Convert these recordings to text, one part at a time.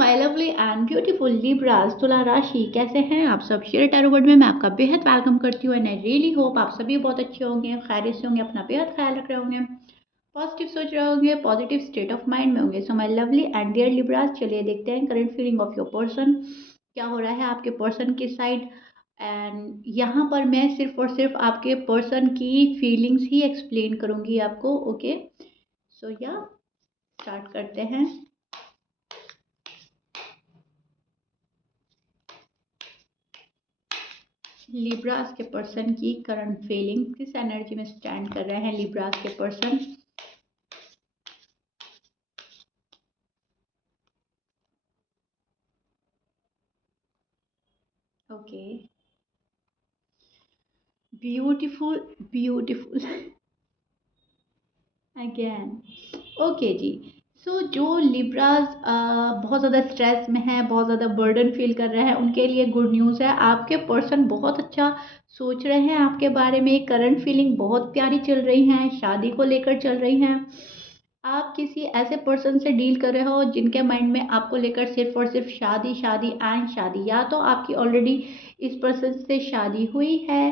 My lovely and beautiful Libras तुला राशि, कैसे हैं आप सब। शेयर टैरो वर्ड में मैं आपका बेहद वेलकम करती हूँ एंड आई रियली होप आप सभी बहुत अच्छे होंगे, खैरियत से होंगे, अपना बेहद ख्याल रख रहे होंगे, पॉजिटिव सोच रहे होंगे, पॉजिटिव स्टेट ऑफ माइंड में होंगे। So my lovely and dear Libras, चलिए देखते हैं current feeling of your person, क्या हो रहा है आपके पर्सन की साइड। एंड यहाँ पर मैं सिर्फ और सिर्फ आपके पर्सन की फीलिंग्स ही एक्सप्लेन करूँगी आपको। ओके, सो या स्टार्ट करते हैं। लिब्रास के पर्सन की करंट फीलिंग, किस एनर्जी में स्टैंड कर रहे हैं लिब्रास के person. Okay, beautiful beautiful again. Okay जी। सो जो लिब्रास बहुत ज़्यादा स्ट्रेस में है, बहुत ज़्यादा बर्डन फील कर रहे हैं, उनके लिए गुड न्यूज़ है। आपके पर्सन बहुत अच्छा सोच रहे हैं आपके बारे में, करंट फीलिंग बहुत प्यारी चल रही हैं, शादी को लेकर चल रही हैं। आप किसी ऐसे पर्सन से डील कर रहे हो जिनके माइंड में आपको लेकर सिर्फ और सिर्फ शादी शादी एंड शादी, या तो आपकी ऑलरेडी इस पर्सन से शादी हुई है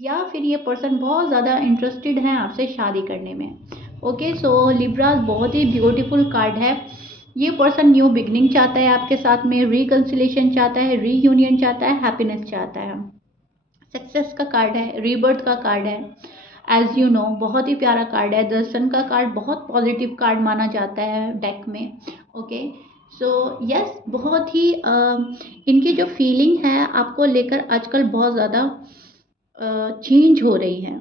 या फिर ये पर्सन बहुत ज़्यादा इंटरेस्टेड है आपसे शादी करने में। ओके, सो लिब्रास बहुत ही ब्यूटीफुल कार्ड है। ये पर्सन न्यू बिगनिंग चाहता है आपके साथ में, रिकन्सिलेशन चाहता है, रीयूनियन चाहता है, हैप्पीनेस चाहता है, सक्सेस का कार्ड है, रीबर्थ का कार्ड है। एज यू नो, बहुत ही प्यारा कार्ड है। दर्शन का कार्ड बहुत पॉजिटिव कार्ड माना जाता है डेक में। ओके, सो यस, बहुत ही इनकी जो फीलिंग है आपको लेकर आजकल बहुत ज़्यादा चेंज हो रही है।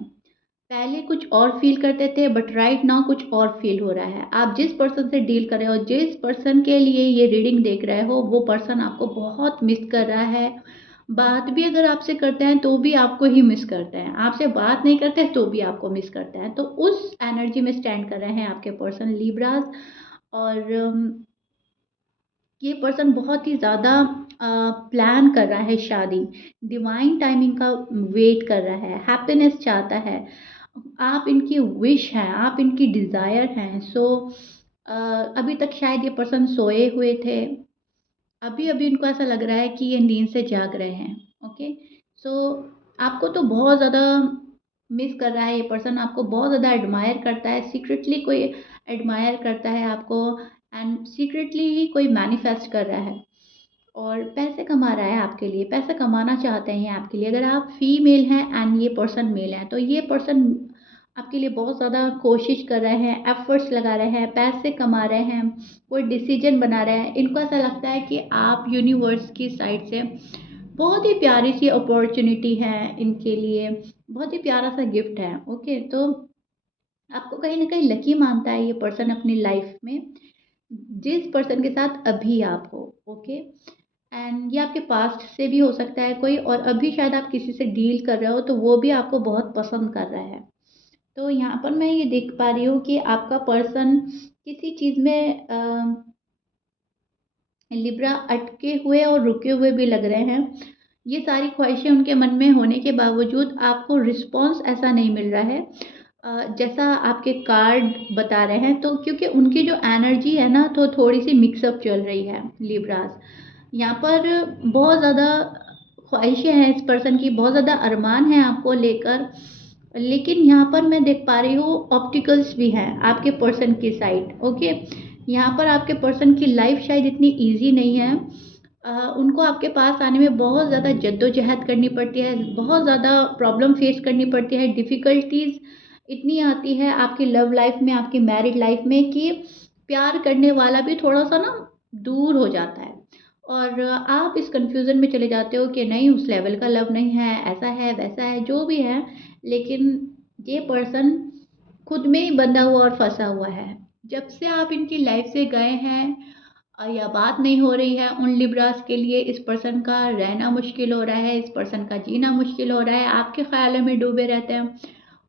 पहले कुछ और फील करते थे बट राइट नाउ कुछ और फील हो रहा है। आप जिस पर्सन से डील कर रहे हो, जिस पर्सन के लिए ये रीडिंग देख रहे हो, वो पर्सन आपको बहुत मिस कर रहा है। बात भी अगर आपसे करते हैं तो भी आपको ही मिस करते हैं, आपसे बात नहीं करते तो भी आपको मिस करते हैं। तो उस एनर्जी में स्टैंड कर रहे हैं आपके पर्सन लिब्रास। और ये पर्सन बहुत ही ज़्यादा प्लान कर रहा है शादी, डिवाइन टाइमिंग का वेट कर रहा है, हैप्पीनेस चाहता है। आप इनकी विश हैं, आप इनकी डिज़ायर हैं। सो अभी तक शायद ये पर्सन सोए हुए थे, अभी अभी इनको ऐसा लग रहा है कि ये नींद से जाग रहे हैं। ओके, सो आपको तो बहुत ज़्यादा मिस कर रहा है ये पर्सन, आपको बहुत ज़्यादा एडमायर करता है, सीक्रेटली कोई एडमायर करता है आपको एंड सीक्रेटली ही कोई मैनिफेस्ट कर रहा है और पैसे कमा रहा है आपके लिए, पैसे कमाना चाहते हैं आपके लिए। अगर आप फीमेल हैं एंड ये पर्सन मेल है तो ये पर्सन आपके लिए बहुत ज़्यादा कोशिश कर रहे हैं, एफर्ट्स लगा रहे हैं, पैसे कमा रहे हैं, कोई डिसीजन बना रहे हैं। इनको ऐसा लगता है कि आप यूनिवर्स की साइड से बहुत ही प्यारी सी अपॉर्चुनिटी है इनके लिए, बहुत ही प्यारा सा गिफ्ट है। ओके, तो आपको कहीं ना कहीं लकी मानता है ये पर्सन अपनी लाइफ में, जिस पर्सन के साथ अभी आप हो। ओके, एंड ये आपके पास्ट से भी हो सकता है कोई, और अभी शायद आप किसी से डील कर रहे हो तो वो भी आपको बहुत पसंद कर रहा है। तो यहाँ पर मैं ये देख पा रही हूँ कि आपका पर्सन किसी चीज़ में लिब्रा अटके हुए और रुके हुए भी लग रहे हैं। ये सारी ख्वाहिशें उनके मन में होने के बावजूद आपको रिस्पॉन्स ऐसा नहीं मिल रहा है जैसा आपके कार्ड बता रहे हैं। तो क्योंकि उनकी जो एनर्जी है ना, तो थोड़ी सी मिक्सअप चल रही है लिब्रास। यहाँ पर बहुत ज़्यादा ख्वाहिशें हैं इस पर्सन की, बहुत ज़्यादा अरमान है आपको लेकर, लेकिन यहाँ पर मैं देख पा रही हूँ ऑब्स्टिकल्स भी हैं आपके पर्सन की साइड। ओके, यहाँ पर आपके पर्सन की लाइफ शायद इतनी इजी नहीं है। उनको आपके पास आने में बहुत ज़्यादा जद्दोजहद करनी पड़ती है, बहुत ज़्यादा प्रॉब्लम फेस करनी पड़ती है, डिफ़िकल्टीज इतनी आती है आपकी लव लाइफ में, आपकी मैरिड लाइफ में, कि प्यार करने वाला भी थोड़ा सा ना दूर हो जाता है। और आप इस कंफ्यूजन में चले जाते हो कि नहीं, उस लेवल का लव नहीं है, ऐसा है वैसा है जो भी है। लेकिन ये पर्सन खुद में ही बंधा हुआ और फंसा हुआ है। जब से आप इनकी लाइफ से गए हैं या बात नहीं हो रही है, उन लिब्रास के लिए इस पर्सन का रहना मुश्किल हो रहा है, इस पर्सन का जीना मुश्किल हो रहा है, आपके ख्यालों में डूबे रहते हैं।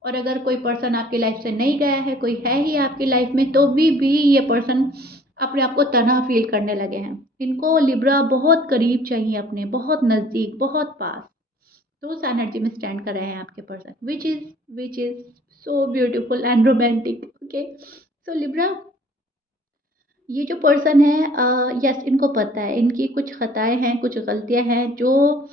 और अगर कोई पर्सन आपकी लाइफ से नहीं गया है, कोई है ही आपकी लाइफ में, तो भी ये पर्सन अपने आप को तनहा फील करने लगे हैं। इनको लिब्रा बहुत करीब चाहिए, अपने बहुत नज़दीक, बहुत पास। तो उस एनर्जी में स्टैंड कर रहे हैं आपके person, which is so beautiful and romantic. Okay, so Libra, ये जो पर्सन है यस इनको पता है, इनकी कुछ खताएँ हैं, कुछ गलतियाँ हैं जो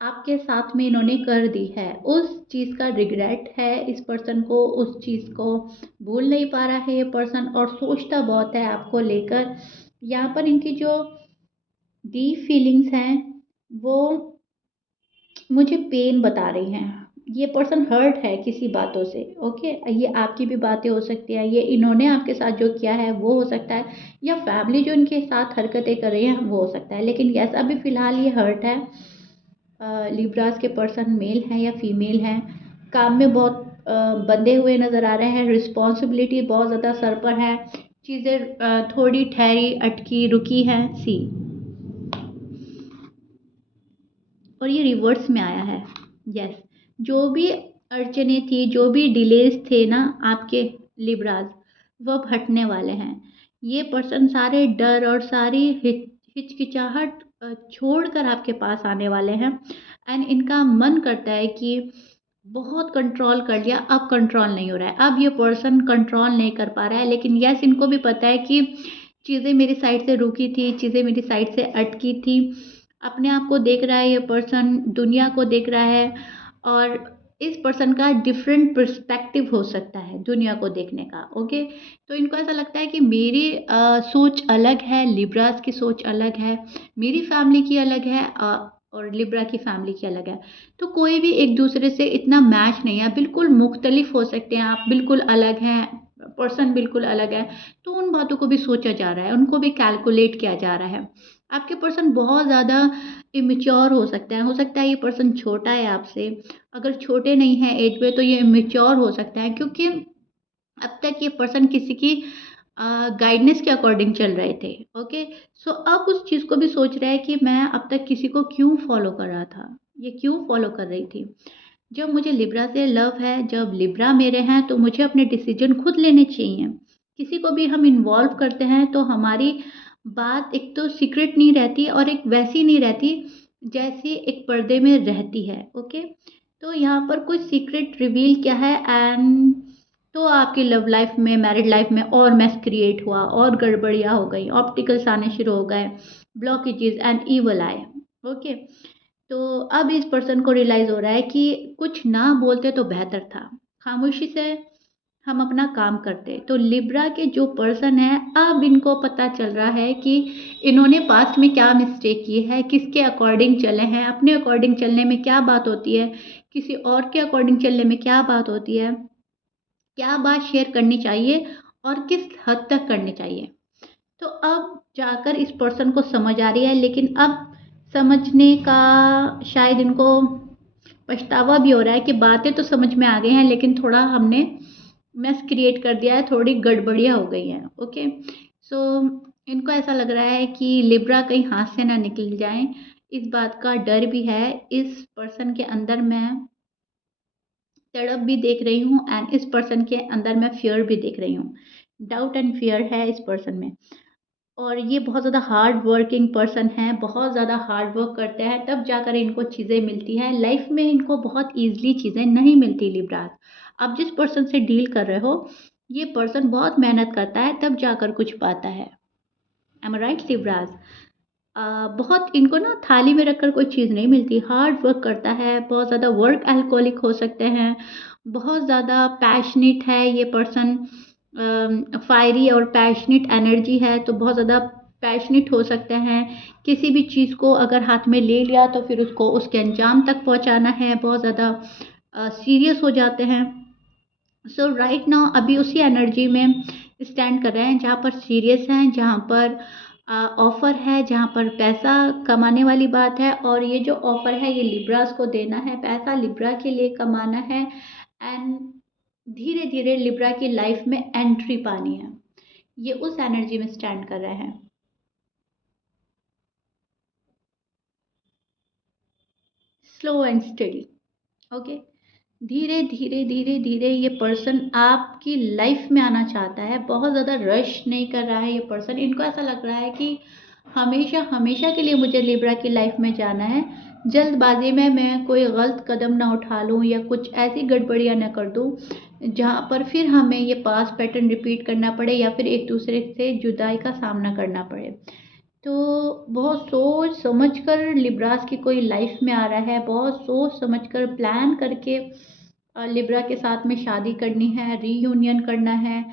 आपके साथ में इन्होंने कर दी है। उस चीज़ का रिग्रेट है इस पर्सन को, उस चीज़ को भूल नहीं पा रहा है ये पर्सन और सोचता बहुत है आपको लेकर। यहाँ पर इनकी जो डीप फीलिंग्स हैं, वो मुझे पेन बता रही हैं। ये पर्सन हर्ट है किसी बातों से, ओके? ये आपकी भी बातें हो सकती हैं, ये इन्होंने आपके साथ जो किया है वो हो सकता है या फैमिली जो इनके साथ हरकतें कर रही है वो हो सकता है। लेकिन यस अभी फ़िलहाल ये हर्ट है। लिब्रास के पर्सन मेल हैं या फीमेल हैं, काम में बहुत बंधे हुए नज़र आ रहे हैं, रिस्पॉन्सिबिलिटी बहुत ज़्यादा सर पर है, चीज़ें थोड़ी ठहरी, अटकी, रुकी हैं, सी। और ये रिवर्स में आया है। यस, जो भी अड़चनें थी, जो भी डिलेज थे ना आपके लिब्राज, वो अब हटने वाले हैं। ये पर्सन सारे डर और सारी हिचकिचाहट छोड़कर आपके पास आने वाले हैं एंड इनका मन करता है कि बहुत कंट्रोल कर लिया, अब कंट्रोल नहीं हो रहा है। अब ये पर्सन कंट्रोल नहीं कर पा रहा है, लेकिन यस इनको भी पता है कि चीज़ें मेरी साइड से रुकी थी, चीज़ें मेरी साइड से अटकी थी। अपने आप को देख रहा है ये पर्सन, दुनिया को देख रहा है और इस पर्सन का डिफरेंट पर्सपेक्टिव हो सकता है दुनिया को देखने का, ओके? तो इनको ऐसा लगता है कि मेरी सोच अलग है, लिब्रास की सोच अलग है, मेरी फैमिली की अलग है और लिब्रा की फैमिली की अलग है। तो कोई भी एक दूसरे से इतना मैच नहीं है, बिल्कुल मुख्तलिफ हो सकते हैं आप, बिल्कुल अलग हैं, पर्सन बिल्कुल अलग है। तो उन बातों को भी सोचा जा रहा है, उनको भी कैलकुलेट किया जा रहा है। आपके पर्सन बहुत ज़्यादा इमेच्योर हो सकता है ये पर्सन छोटा है आपसे। अगर छोटे नहीं हैं एज में तो ये इमेच्योर हो सकता है क्योंकि अब तक ये पर्सन किसी की गाइडेंस के अकॉर्डिंग चल रहे थे, ओके? सो अब उस चीज़ को भी सोच रहा है कि मैं अब तक किसी को क्यों फॉलो कर रहा था, ये क्यों फॉलो कर रही थी। जब मुझे लिब्रा से लव है, जब लिब्रा मेरे हैं तो मुझे अपने डिसीजन खुद लेने चाहिए। किसी को भी हम इन्वॉल्व करते हैं तो हमारी बात एक तो सीक्रेट नहीं रहती और एक वैसी नहीं रहती जैसी एक पर्दे में रहती है, ओके? तो यहाँ पर कुछ सीक्रेट रिवील किया है एंड तो आपकी लव लाइफ में, मैरिड लाइफ में और मेस क्रिएट हुआ और गड़बड़ियाँ हो गई, ऑब्स्टिकल्स आने शुरू हो गए, ब्लॉकेजेस एंड ईवल आए, ओके? तो अब इस पर्सन को रियलाइज़ हो रहा है कि कुछ ना बोलते तो बेहतर था। खामोशी से हम अपना काम करते। तो लिब्रा के जो पर्सन हैं, अब इनको पता चल रहा है कि इन्होंने पास्ट में क्या मिस्टेक की है, किसके अकॉर्डिंग चले हैं, अपने अकॉर्डिंग चलने में क्या बात होती है, किसी और के अकॉर्डिंग चलने में क्या बात होती है, क्या बात शेयर करनी चाहिए और किस हद तक करनी चाहिए। तो अब जाकर इस पर्सन को समझ आ रही है, लेकिन अब समझने का शायद इनको पछतावा भी हो रहा है कि बातें तो समझ में आ गई हैं लेकिन थोड़ा हमने मेस क्रिएट कर दिया है, थोड़ी गड़बड़ियाँ हो गई हैं, ओके? सो इनको ऐसा लग रहा है कि लिब्रा कहीं हाथ से ना निकल जाए, इस बात का डर भी है। इस पर्सन के अंदर मैं तड़प भी देख रही हूँ एंड इस पर्सन के अंदर मैं फ़ियर भी देख रही हूँ। डाउट एंड फ़ियर है इस पर्सन में। और ये बहुत ज़्यादा हार्ड वर्किंग पर्सन हैं, बहुत ज़्यादा हार्ड वर्क करते हैं, तब जाकर इनको चीज़ें मिलती हैं। लाइफ में इनको बहुत ईज़िली चीज़ें नहीं मिलती लिब्रास। आप जिस पर्सन से डील कर रहे हो, ये पर्सन बहुत मेहनत करता है, तब जाकर कुछ पाता है। एम आई राइट लिब्रास? बहुत इनको ना थाली में रखकर कोई चीज़ नहीं मिलती, हार्ड वर्क करता है, बहुत ज़्यादा वर्क एल्कोहलिक हो सकते हैं, बहुत ज़्यादा पैशनेट है ये पर्सन, फायरी और पैशनेट एनर्जी है तो बहुत ज़्यादा पैशनेट हो सकते हैं। किसी भी चीज़ को अगर हाथ में ले लिया तो फिर उसको उसके अंजाम तक पहुंचाना है, बहुत ज़्यादा सीरियस हो जाते हैं। सो राइट नाउ अभी उसी एनर्जी में स्टैंड कर रहे हैं जहाँ पर सीरियस हैं, जहाँ पर ऑफ़र है, जहाँ पर पैसा कमाने वाली बात है और ये जो ऑफ़र है ये लिब्रास को देना है, पैसा लिब्रा के लिए कमाना है एंड धीरे धीरे लिब्रा की लाइफ में एंट्री पानी है। ये उस एनर्जी में स्टैंड कर रहे हैं। Slow and study, okay? धीरे धीरे धीरे धीरे ये पर्सन आपकी लाइफ में आना चाहता है, बहुत ज़्यादा रश नहीं कर रहा है ये पर्सन। इनको ऐसा लग रहा है कि हमेशा हमेशा के लिए मुझे लिब्रा की लाइफ में जाना है। जल्दबाजी में मैं कोई गलत कदम ना उठा लूँ या कुछ ऐसी गड़बड़ियाँ ना कर दूँ जहाँ पर फिर हमें ये पास्ट पैटर्न रिपीट करना पड़े या फिर एक दूसरे से जुदाई का सामना करना पड़े। तो बहुत सोच समझ कर लिब्रास की कोई लाइफ में आ रहा है, बहुत सोच समझ कर प्लान करके लिब्रा के साथ में शादी करनी है, रीयूनियन करना है,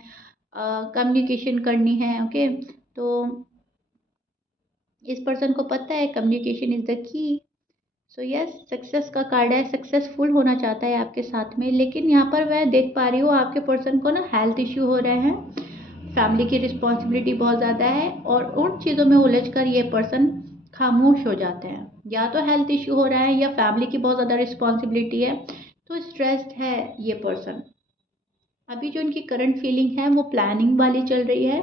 कम्युनिकेशन करनी है। ओके, तो इस पर्सन को पता है communication is the key. So yes, success का कार्ड है, सक्सेसफुल होना चाहता है आपके साथ में, लेकिन यहाँ पर मैं देख पा रही हूँ आपके पर्सन को ना हेल्थ इश्यू हो रहे हैं, फैमिली की रिस्पॉन्सिबिलिटी बहुत ज़्यादा है और उन चीज़ों में उलझ कर ये पर्सन खामोश हो जाते हैं। या तो हेल्थ इश्यू हो रहा है या फैमिली की बहुत ज़्यादा रिस्पॉन्सिबिलिटी है, तो स्ट्रेस्ड है ये पर्सन। अभी जो इनकी करंट फीलिंग है वो प्लानिंग वाली चल रही है,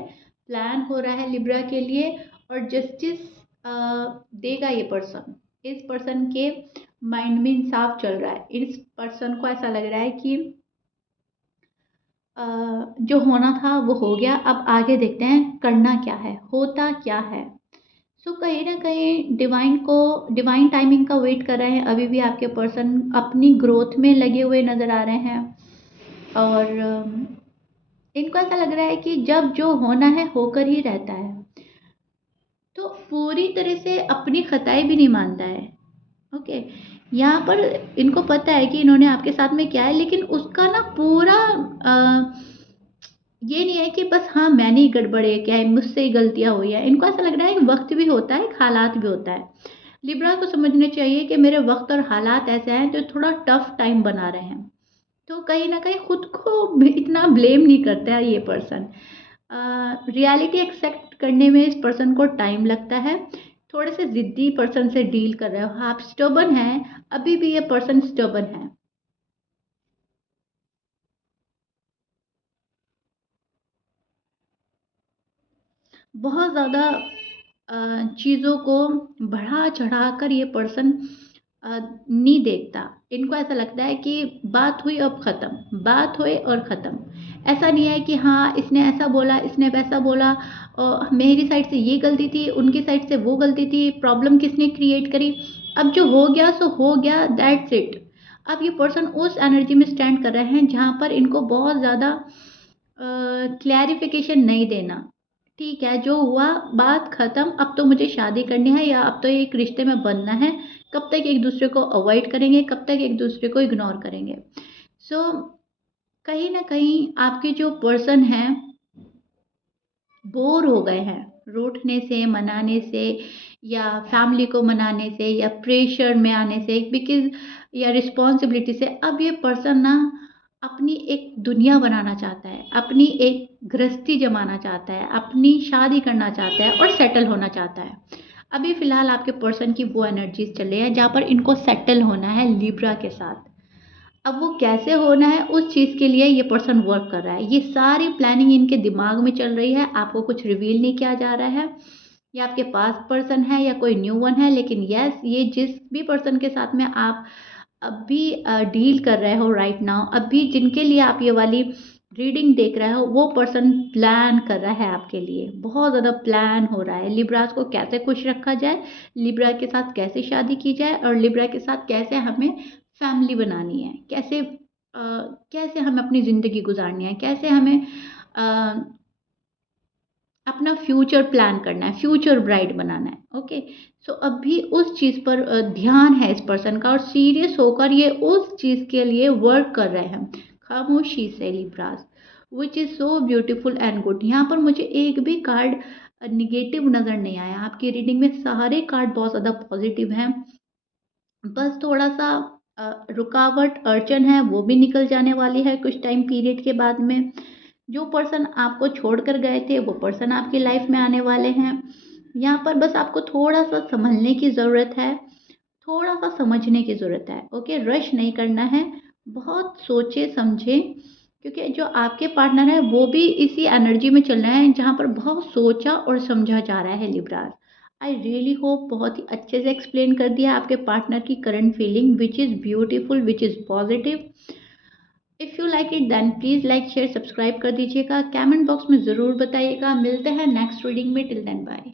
प्लान हो रहा है लिब्रा के लिए और जस्टिस देगा ये पर्सन। इस पर्सन के माइंड में इंसाफ चल रहा है, इस पर्सन को ऐसा लग रहा है कि जो होना था वो हो गया, अब आगे देखते हैं करना क्या है, होता क्या है। सो कहीं ना कहीं डिवाइन टाइमिंग का वेट कर रहे हैं। अभी भी आपके पर्सन अपनी ग्रोथ में लगे हुए नज़र आ रहे हैं और इनको ऐसा लग रहा है कि जब जो होना है होकर ही रहता है, तो पूरी तरह से अपनी खताएं भी नहीं मानता है। ओके, यहाँ पर इनको पता है कि इन्होंने आपके साथ में क्या है, लेकिन उसका ना पूरा ये नहीं है कि बस हाँ मैंने ही गड़बड़े क्या है, मुझसे ही गलतियाँ हुई है। इनको ऐसा लग रहा है कि वक्त भी होता है, हालात भी होता है। लिब्रा को समझना चाहिए कि मेरे वक्त और हालात ऐसे हैं जो थोड़ा टफ टाइम बना रहे हैं। तो कहीं ना कहीं खुद को इतना ब्लेम नहीं करता है ये पर्सन। रियलिटी एक्सेप्ट करने में इस पर्सन को टाइम लगता है। थोड़े से ज़िद्दी पर्सन से डील कर रहे हो आप, स्टबर्न है, अभी भी ये पर्सन स्टबर्न है। बहुत ज़्यादा चीज़ों को बढ़ा चढ़ा कर ये पर्सन नहीं देखता। इनको ऐसा लगता है कि बात हुई अब ख़त्म, बात हुई और ख़त्म। ऐसा नहीं है कि हाँ इसने ऐसा बोला, इसने वैसा बोला और मेरी साइड से ये गलती थी, उनकी साइड से वो गलती थी, प्रॉब्लम किसने क्रिएट करी। अब जो हो गया सो हो गया, दैट्स इट। अब ये पर्सन उस एनर्जी में स्टैंड कर रहे हैं जहाँ पर इनको बहुत ज़्यादा क्लैरिफिकेशन नहीं देना। ठीक है, जो हुआ बात ख़त्म, अब तो मुझे शादी करनी है या अब तो एक रिश्ते में बनना है। कब तक एक दूसरे को अवॉइड करेंगे, कब तक एक दूसरे को इग्नोर करेंगे। सो कहीं ना कहीं आपके जो पर्सन हैं बोर हो गए हैं रूठने से, मनाने से या फैमिली को मनाने से या प्रेशर में आने से, बिकॉज या रिस्पॉन्सिबिलिटी से। अब ये पर्सन ना अपनी एक दुनिया बनाना चाहता है, अपनी एक गृहस्थी जमाना चाहता है, अपनी शादी करना चाहता है और सेटल होना चाहता है। अभी फ़िलहाल आपके पर्सन की वो एनर्जीज चल रही है जहाँ पर इनको सेटल होना है लिब्रा के साथ। अब वो कैसे होना है उस चीज़ के लिए ये पर्सन वर्क कर रहा है। ये सारी प्लानिंग इनके दिमाग में चल रही है, आपको कुछ रिवील नहीं किया जा रहा है। ये आपके पास पर्सन है या कोई न्यू वन है, लेकिन यस ये जिस भी पर्सन के साथ में आप अभी डील कर रहे हो राइट नाउ, अभी जिनके लिए आप ये वाली रीडिंग देख रहे हो, वो पर्सन प्लान कर रहा है आपके लिए। बहुत ज़्यादा प्लान हो रहा है लिब्रास को कैसे खुश रखा जाए, लिब्रा के साथ कैसे शादी की जाए और लिब्रा के साथ कैसे हमें फैमिली बनानी है, कैसे हमें अपनी ज़िंदगी गुजारनी है, कैसे हमें अ, अपना फ्यूचर प्लान करना है, फ्यूचर ब्राइड बनाना है। ओके, सो अभी उस चीज़ पर ध्यान है इस पर्सन का और सीरियस होकर ये उस चीज़ के लिए वर्क कर रहे हैं खामोशी से Libras, which is so beautiful and good. यहाँ पर मुझे एक भी कार्ड निगेटिव नज़र नहीं आया। आपकी रीडिंग में सारे कार्ड बहुत ज़्यादा पॉजिटिव हैं। बस थोड़ा सा रुकावट अड़चन है, वो भी निकल जाने वाली है कुछ टाइम पीरियड के बाद में। जो पर्सन आपको छोड़ कर गए थे वो पर्सन आपकी लाइफ में आने वाले हैं। यहाँ पर बस आपको थोड़ा सा संभलने की ज़रूरत है, थोड़ा सा समझने की ज़रूरत है। ओके, रश नहीं करना है, बहुत सोचे समझे, क्योंकि जो आपके पार्टनर है वो भी इसी एनर्जी में चल रहे हैं जहाँ पर बहुत सोचा और समझा जा रहा है लिब्रास। आई रियली होप बहुत ही अच्छे से एक्सप्लेन कर दिया आपके पार्टनर की current feeling, which is beautiful, which is positive. If you like it then please like share subscribe कर दीजिएगा, कमेंट बॉक्स में ज़रूर बताइएगा। मिलते हैं नेक्स्ट रीडिंग में, टिल देन बाय।